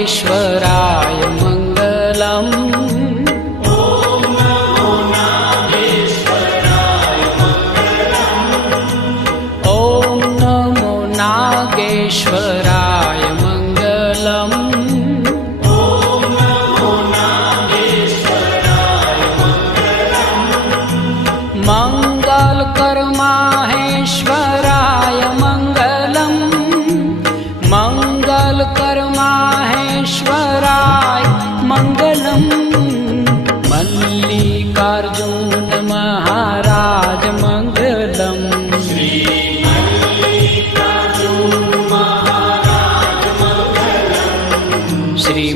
नागेश्वराय मङ्गलम्। ॐ नमो नागेश्वराय मङ्गलम्। मंगलकर माहेश्वराय मंगलम्। मंगलकर माहेश्वराय मंगलम्। मल्लिकार्जुन महाराज मंगलम्। श्री मल्लिकार्जुन महाराज मंगलम्। श्री